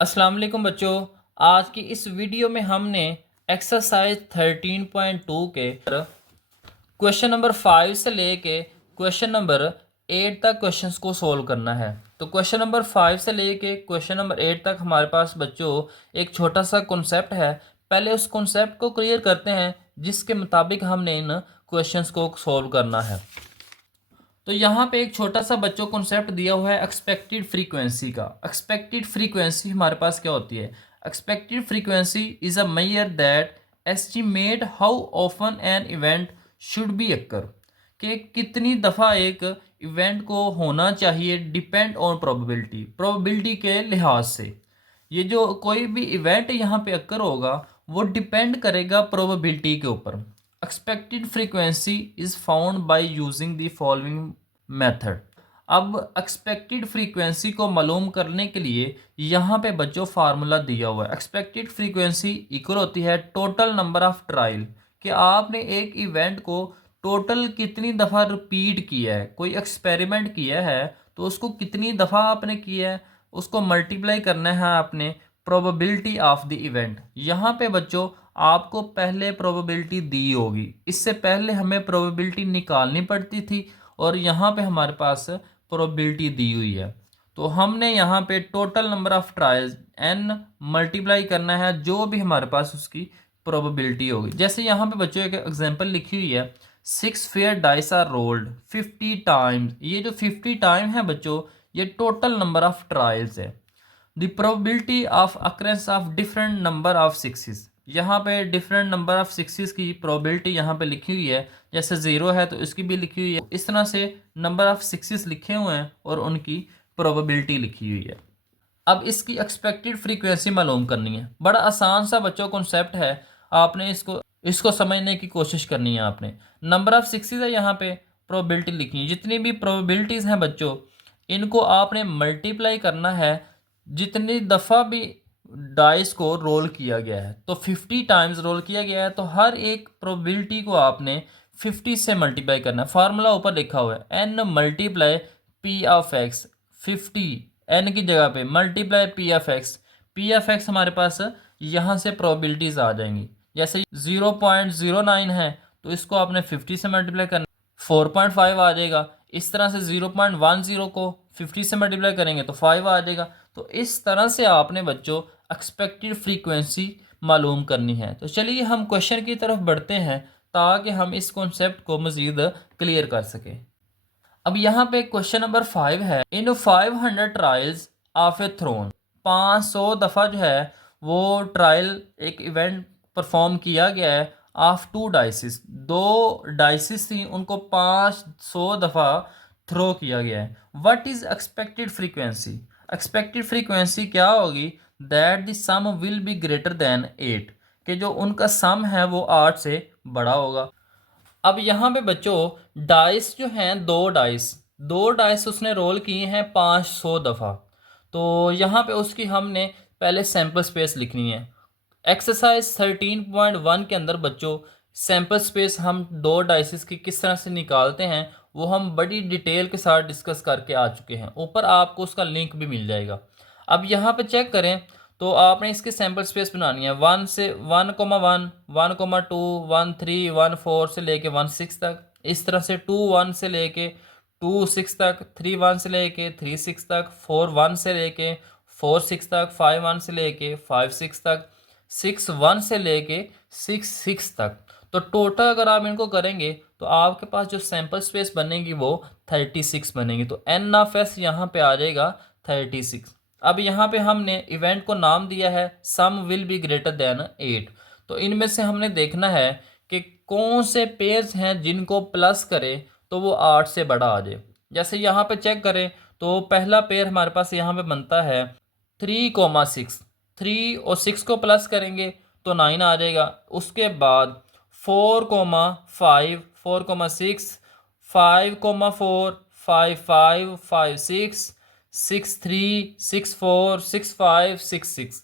अस्सलाम वालेकुम बच्चों। आज की इस वीडियो में हमने एक्सरसाइज 13.2 के क्वेश्चन नंबर 5 से लेके क्वेश्चन नंबर 8 तक क्वेश्चंस को सोल्व करना है। तो क्वेश्चन नंबर 5 से लेके क्वेश्चन नंबर 8 तक हमारे पास बच्चों एक छोटा सा कॉन्सेप्ट है। पहले उस कॉन्सेप्ट को क्लियर करते हैं जिसके मुताबिक हमने इन क्वेश्चंस को सोल्व करना है। तो यहाँ पे एक छोटा सा बच्चों कॉन्सेप्ट दिया हुआ है एक्सपेक्टेड फ्रीक्वेंसी का। एक्सपेक्टेड फ्रीक्वेंसी हमारे पास क्या होती है? Expected frequency is a measure that estimate how often an event should be occur, कि कितनी दफ़ा एक इवेंट को होना चाहिए डिपेंड ऑन प्रोबेबिलिटी, प्रोबेबिलिटी के लिहाज से। ये जो कोई भी इवेंट यहाँ पे अकर होगा वो डिपेंड करेगा प्रोबेबिलिटी के ऊपर। Expected frequency is found by using the following method. अब एक्सपेक्टेड फ्रीक्वेंसी को मालूम करने के लिए यहाँ पे बच्चों फार्मूला दिया हुआ है। एक्सपेक्टेड फ्रीक्वेंसी इक्वल होती है टोटल नंबर ऑफ ट्रायल, कि आपने एक इवेंट को टोटल कितनी दफ़ा रिपीट किया है, कोई एक्सपेरिमेंट किया है तो उसको कितनी दफ़ा आपने किया है, उसको मल्टीप्लाई करना है आपने प्रोबेबिलिटी ऑफ द इवेंट। यहाँ पे बच्चों आपको पहले प्रोबेबिलिटी दी होगी, इससे पहले हमें प्रोबेबिलिटी निकालनी पड़ती थी और यहाँ पे हमारे पास प्रोबेबिलिटी दी हुई है। तो हमने यहाँ पे total number of trials n multiply करना है जो भी हमारे पास उसकी प्रोबेबिलिटी होगी। जैसे यहाँ पे बच्चों एक एग्जांपल लिखी हुई है, 6 fair dice are rolled 50 times. ये जो 50 टाइम है बच्चों ये टोटल नंबर ऑफ ट्रायल्स है। The probability of occurrence of different number of sixes, यहाँ पे डिफरेंट नंबर ऑफ सिक्सेस की प्रोबेबिलिटी यहाँ पे लिखी हुई है। जैसे 0 है तो इसकी भी लिखी हुई है। इस तरह से नंबर ऑफ सिक्सेस लिखे हुए हैं और उनकी प्रोबेबिलिटी लिखी हुई है। अब इसकी एक्सपेक्टेड फ्रीक्वेंसी मालूम करनी है। बड़ा आसान सा बच्चों कॉन्सेप्ट है, आपने इसको इसको समझने की कोशिश करनी है। आपने नंबर ऑफ सिक्सेस है यहाँ पे प्रोबेबिलिटी लिखनी है। जितनी भी प्रोबेबिलिटीज़ हैं बच्चों इनको आपने मल्टीप्लाई करना है जितनी दफ़ा भी डाइस को रोल किया गया है। तो 50 टाइम्स रोल किया गया है तो हर एक प्रोबेबिलिटी को आपने 50 से मल्टीप्लाई करना है। फार्मूला ऊपर लिखा हुआ है n multiply P of x. 50 n की जगह पे multiply P of x. P of x हमारे पास यहाँ से प्रोबेबिलिटीज आ जाएंगी। जैसे 0.09 है तो इसको आपने 50 से मल्टीप्लाई करना, 4.5 आ जाएगा। इस तरह से 0.10 को 50 से मल्टीप्लाई करेंगे तो 5 आ जाएगा। तो इस तरह से आपने बच्चों एक्सपेक्टेड फ्रीक्वेंसी मालूम करनी है। तो चलिए हम क्वेश्चन की तरफ बढ़ते हैं ताकि हम इस कॉन्सेप्ट को मज़ीद क्लियर कर सकें। अब यहाँ पे क्वेश्चन नंबर 5 है, इन 500 ट्रायल्स ऑफ ए थ्रोन, 500 दफ़ा जो है वो ट्रायल एक इवेंट परफॉर्म किया गया है ऑफ 2 डाइसिस। 2 डाइसिस थी उनको 500 दफ़ा थ्रो किया गया है। What is expected frequency? Expected frequency क्या होगी? That the sum will be greater than 8, कि जो उनका सम है वो 8 से बड़ा होगा। अब यहाँ पे बच्चों डाइस जो हैं, दो डाइस उसने रोल किए हैं 500 दफ़ा। तो यहाँ पे उसकी हमने पहले सैंपल स्पेस लिखनी है। एक्सरसाइज 13.1 के अंदर बच्चों सैंपल स्पेस हम दो डाइसिस की किस तरह से निकालते हैं वो हम बड़ी डिटेल के साथ डिस्कस करके आ चुके हैं। ऊपर आपको उसका लिंक भी मिल जाएगा। अब यहाँ पे चेक करें तो आपने इसकी सैंपल स्पेस बनानी है 1 से 1,1, 1,2, 1,3, 1,4 से लेके 1,6 तक। इस तरह से 2,1 से लेके 2,6 तक, 3,1 से लेके 3,6 तक, 4,1 से लेके 4,6 तक, 5,1 से लेके 5,6 तक, 6,1 से लेके 6,6 तक। तो टोटल अगर आप इनको करेंगे तो आपके पास जो सैंपल स्पेस बनेगी वो 36 बनेगी। तो एन ऑफ एस यहाँ पे आ जाएगा 36। अब यहाँ पे हमने इवेंट को नाम दिया है सम विल बी ग्रेटर देन 8। तो इनमें से हमने देखना है कि कौन से पेयर्स हैं जिनको प्लस करें तो वो 8 से बड़ा आ जाए। जैसे यहाँ पे चेक करें तो पहला पेयर हमारे पास यहाँ पे बनता है 3,6। 3 और 6 को प्लस करेंगे तो 9 आ जाएगा। उसके बाद 4,5, 4,6, 5,4, 5,5, 5,6, 6,3, 6,4, 6,5, 6,6।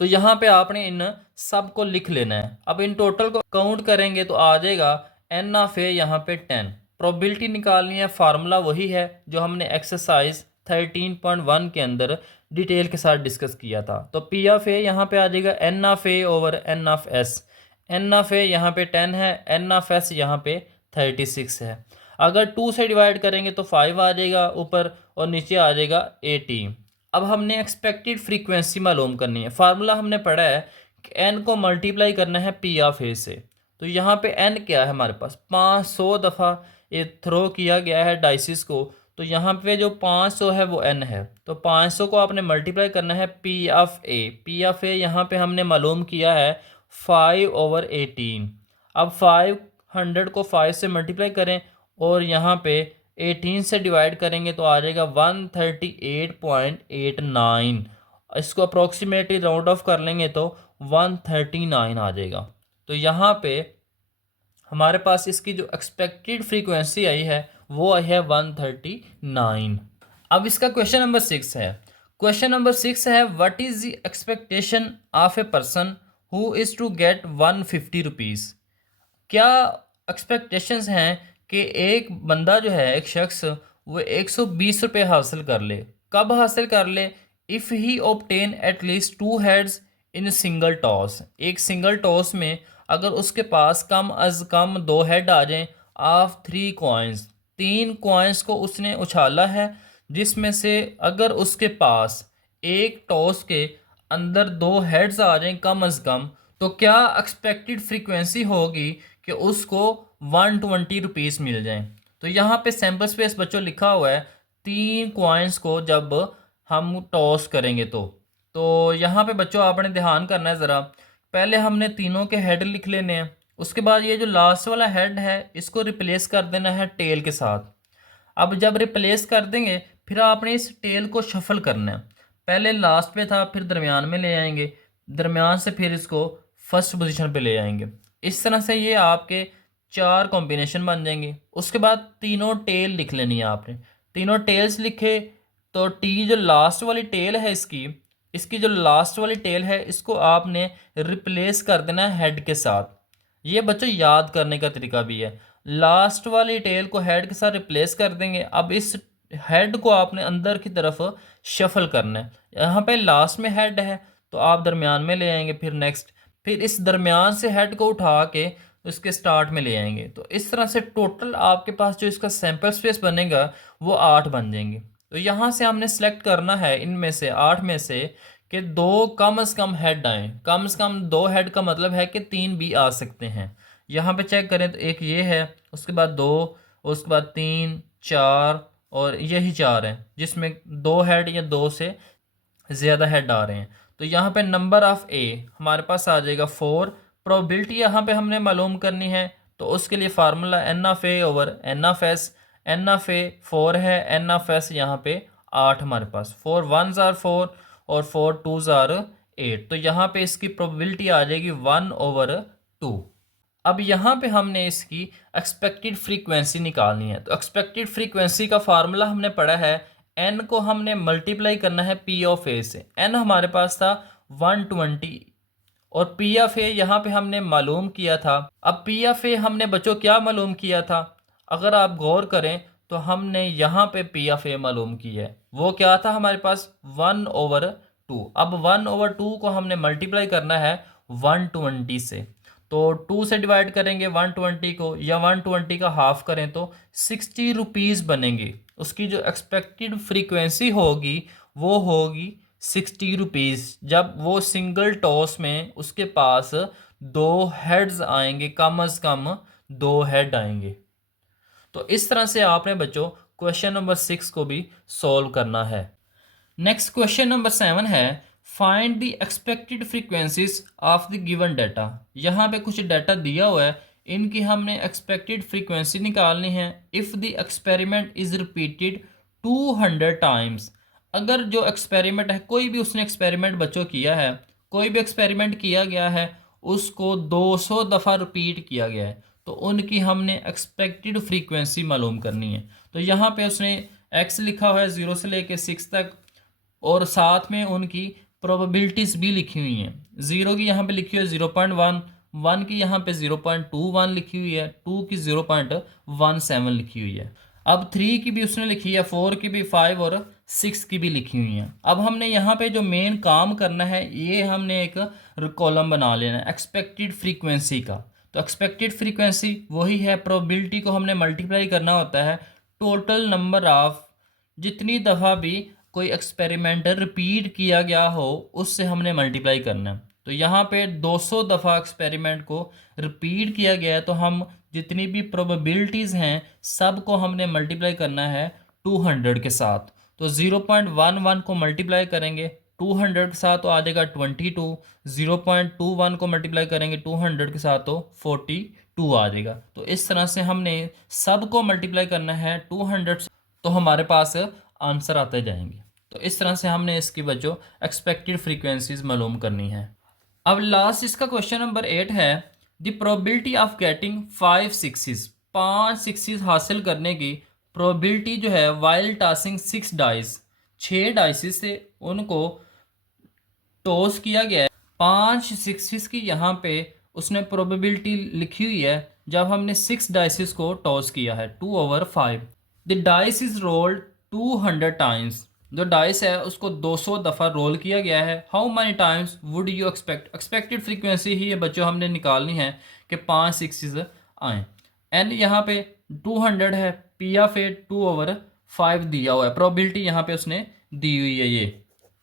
तो यहाँ पे आपने इन सब को लिख लेना है। अब इन टोटल को काउंट करेंगे तो आ जाएगा एन ऑफ ए यहाँ पे 10। प्रोबेबिलिटी निकालनी है, फार्मूला वही है जो हमने एक्सरसाइज 13.1 के अंदर डिटेल के साथ डिस्कस किया था। तो पी ऑफ ए यहाँ पे आ जाएगा n of A over n of S. N of A यहाँ पे 10 है, एन ऑफ एस यहाँ पे 36 है। अगर 2 से डिवाइड करेंगे तो 5 आ जाएगा ऊपर और नीचे आ जाएगा 18। अब हमने एक्सपेक्टेड फ्रीक्वेंसी मालूम करनी है। फार्मूला हमने पढ़ा है कि एन को मल्टीप्लाई करना है पी ऑफ ए से। तो यहाँ पे एन क्या है हमारे पास, 500 दफ़ा ये थ्रो किया गया है डाइसिस को, तो यहाँ पे जो 500 है वो एन है। तो 500 को आपने मल्टीप्लाई करना है P of A. P of A यहाँ पे हमने मालूम किया है 5/18। अब 500 को 5 से मल्टीप्लाई करें और यहाँ पे 18 से डिवाइड करेंगे तो आ जाएगा 138.89। इसको अप्रोक्सीमेटली राउंड ऑफ कर लेंगे तो 139 आ जाएगा। तो यहाँ पे हमारे पास इसकी जो एक्सपेक्टेड फ्रीक्वेंसी आई है वो आई है 139। अब इसका क्वेश्चन नंबर 6 है। क्वेश्चन नंबर 6 है what is the expectation of a person who is to get 150 rupees. क्या एक्सपेक्टेशंस हैं कि एक बंदा जो है, एक शख्स, वो 120 रुपये हासिल कर ले। कब हासिल कर ले? If he obtain at least 2 heads in single toss. एक सिंगल टॉस में अगर उसके पास कम अज़ कम 2 हेड आ जाएं ऑफ 3 कॉइन्स। 3 कॉइन्स को उसने उछाला है जिसमें से अगर उसके पास एक टॉस के अंदर 2 हेड्स आ जाएं कम अज़ कम, तो क्या एक्सपेक्टेड फ्रीक्वेंसी होगी कि उसको 120 रुपीज़ मिल जाएं। तो यहाँ पे सैम्पल स्पेस बच्चों लिखा हुआ है 3 कॉइन्स को जब हम टॉस करेंगे तो यहाँ पे बच्चों आपने ध्यान करना है ज़रा। पहले हमने तीनों के हेड लिख लेने हैं, उसके बाद ये जो लास्ट वाला हेड है इसको रिप्लेस कर देना है टेल के साथ। अब जब रिप्लेस कर देंगे फिर आपने इस टेल को शफल करना है। पहले लास्ट पे था, फिर दरमियान में ले आएंगे, दरमियान से फिर इसको फर्स्ट पोजीशन पे ले आएंगे। इस तरह से ये आपके 4 कॉम्बिनेशन बन जाएंगे। उसके बाद तीनों टेल लिख लेनी है आपने। तीनों टेल्स लिखे तो टी जो लास्ट वाली टेल है इसकी जो लास्ट वाली टेल है इसको आपने रिप्लेस कर देना है हेड के साथ। ये बच्चों याद करने का तरीका भी है। लास्ट वाली टेल को हेड के साथ रिप्लेस कर देंगे। अब इस हेड को आपने अंदर की तरफ शफल करना है। यहाँ पे लास्ट में हेड है तो आप दरमियान में ले आएंगे, फिर नेक्स्ट, फिर इस दरमियान से हेड को उठा के उसके स्टार्ट में ले आएंगे। तो इस तरह से टोटल आपके पास जो इसका सैंपल स्पेस बनेगा वो 8 बन जाएंगे। तो यहाँ से हमने सेलेक्ट करना है इनमें से 8 में से कि 2 कम से कम हेड आए। कम से कम 2 हेड का मतलब है कि 3 भी आ सकते हैं। यहाँ पे चेक करें तो एक ये है, उसके बाद 2, उसके बाद 3, 4 और यही 4 हैं जिसमें 2 हेड या 2 से ज़्यादा हेड आ रहे हैं। तो यहाँ पे नंबर ऑफ़ ए हमारे पास आ जाएगा 4। प्रोबेबिलिटी यहाँ पे हमने मालूम करनी है तो उसके लिए formula n of A over n of S. N of A 4 है, एन ऑफ एस यहाँ पे 8 हमारे पास। 4 1s are 4 और 4 2s are 8। तो यहाँ पे इसकी प्रोबेबिलिटी आ जाएगी 1/2। अब यहाँ पे हमने इसकी एक्सपेक्टेड फ्रीक्वेंसी निकालनी है। तो एक्सपेक्टेड फ्रीक्वेंसी का फार्मूला हमने पढ़ा है, एन को हमने मल्टीप्लाई करना है पी ऑफ ए से। एन हमारे पास था 120 और पी ऑफ ए यहाँ पे हमने मालूम किया था। अब पी ऑफ ए हमने बच्चों क्या मालूम किया था, अगर आप गौर करें तो हमने यहाँ पे पी ऑफ ए मालूम किया है। वो क्या था हमारे पास 1/2। अब 1/2 को हमने मल्टीप्लाई करना है 120 से। तो 2 से डिवाइड करेंगे 120 को, या 120 का हाफ करें तो 60 रुपीज़ बनेंगे। उसकी जो एक्सपेक्टेड फ्रीक्वेंसी होगी वो होगी 60 रुपीज़ जब वो सिंगल टॉस में उसके पास 2 हेड्स आएंगे, कम अज़ कम 2 हेड आएंगे। तो इस तरह से आपने बच्चों क्वेश्चन नंबर 6 को भी सॉल्व करना है। नेक्स्ट क्वेश्चन नंबर 7 है find the expected frequencies of the given data. यहाँ पे कुछ डाटा दिया हुआ है, इनकी हमने एक्सपेक्टेड फ्रीक्वेंसी निकालनी है। If the experiment is repeated 200 times. अगर जो एक्सपेरिमेंट है, कोई भी उसने एक्सपेरिमेंट बच्चों किया है, कोई भी एक्सपेरिमेंट किया गया है उसको 200 दफ़ा रिपीट किया गया है, तो उनकी हमने एक्सपेक्टेड फ्रीक्वेंसी मालूम करनी है। तो यहाँ पे उसने एक्स लिखा हुआ है 0 से लेके 6 तक और साथ में उनकी प्रोबेबिलिटीज़ भी लिखी हुई हैं। 0 की यहाँ पे लिखी हुई है 0.1, 1 की यहाँ पे 0.21 लिखी हुई है, 2 की 0.17 लिखी हुई है। अब 3 की भी उसने लिखी है, 4 की भी, 5 और 6 की भी लिखी हुई हैं। अब हमने यहाँ पे जो मेन काम करना है, ये हमने एक कॉलम बना लेना है एक्सपेक्टेड फ्रीक्वेंसी का। तो एक्सपेक्टेड फ्रीक्वेंसी वही है, प्रोबेबिलिटी को हमने मल्टीप्लाई करना होता है टोटल नंबर ऑफ, जितनी दफ़ा भी कोई एक्सपेरिमेंट रिपीट किया गया हो उससे हमने मल्टीप्लाई करना है। तो यहाँ पे 200 दफ़ा एक्सपेरिमेंट को रिपीट किया गया है, तो हम जितनी भी प्रोबेबिलिटीज़ हैं सब को हमने मल्टीप्लाई करना है 200 के साथ। तो 0.11 को मल्टीप्लाई करेंगे 200 के साथ तो आ जाएगा 22। 0.21 को मल्टीप्लाई करेंगे 200 के साथ तो 42 आ जाएगा। तो इस तरह से हमने सब को मल्टीप्लाई करना है 200 से, तो हमारे पास आंसर आते जाएंगे। तो इस तरह से हमने इसकी वजह एक्सपेक्टेड फ्रीक्वेंसीज मालूम करनी है। अब लास्ट इसका क्वेश्चन नंबर 8 है, the probability of getting 5 sixes, 5 sixes हासिल करने की प्रोबेबिलिटी जो है वाइल टॉसिंग 6 डाइस, 6 डाइसिस से उनको टॉस किया गया है। 5 सिक्सेस की यहाँ पे उसने प्रोबेबिलिटी लिखी हुई है जब हमने 6 डाइसिस को टॉस किया है 2/5। The dice is rolled 200 times, जो डाइस है उसको 200 दफ़ा रोल किया गया है। How many times would you expect, expected frequency ही ये बच्चों हमने निकालनी है कि 5 सिक्सेस आए। एन यहाँ पे 200 है, पी ऑफ ए 2/5 दिया हुआ है, प्रोबेबिलिटी यहाँ पे उसने दी हुई है ये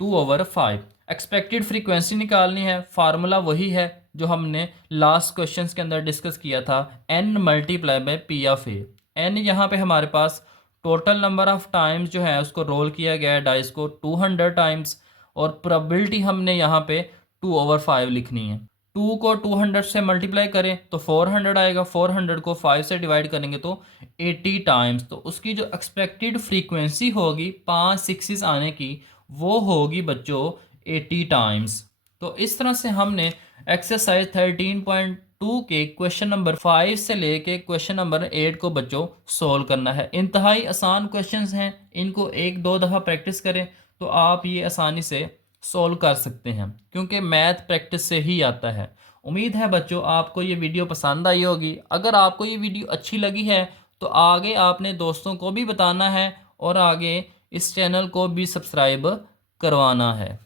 2/5। एक्सपेक्टेड फ्रीक्वेंसी निकालनी है, फार्मूला वही है जो हमने लास्ट क्वेश्चन के अंदर डिस्कस किया था, n multiply by P of A. N यहाँ पे हमारे पास टोटल नंबर ऑफ टाइम्स जो है उसको रोल किया गया है डाइस को 200 टाइम्स, और प्रोबेबिलिटी हमने यहाँ पे 2/5 लिखनी है। 2 को 200 से मल्टीप्लाई करें तो 400 आएगा, 400 को 5 से डिवाइड करेंगे तो 80 टाइम्स। तो उसकी जो एक्सपेक्टेड फ्रीक्वेंसी होगी 5 सिक्सेस आने की वो होगी बच्चों 80 टाइम्स। तो इस तरह से हमने एक्सरसाइज 13.2 के क्वेश्चन नंबर 5 से लेके क्वेश्चन नंबर 8 को बच्चों सोल्व करना है। इंतहाई आसान क्वेश्चंस हैं, इनको 1-2 दफ़ा प्रैक्टिस करें तो आप ये आसानी से सोल्व कर सकते हैं, क्योंकि मैथ प्रैक्टिस से ही आता है। उम्मीद है बच्चों आपको ये वीडियो पसंद आई होगी। अगर आपको ये वीडियो अच्छी लगी है तो आगे आपने दोस्तों को भी बताना है और आगे इस चैनल को भी सब्सक्राइब करवाना है।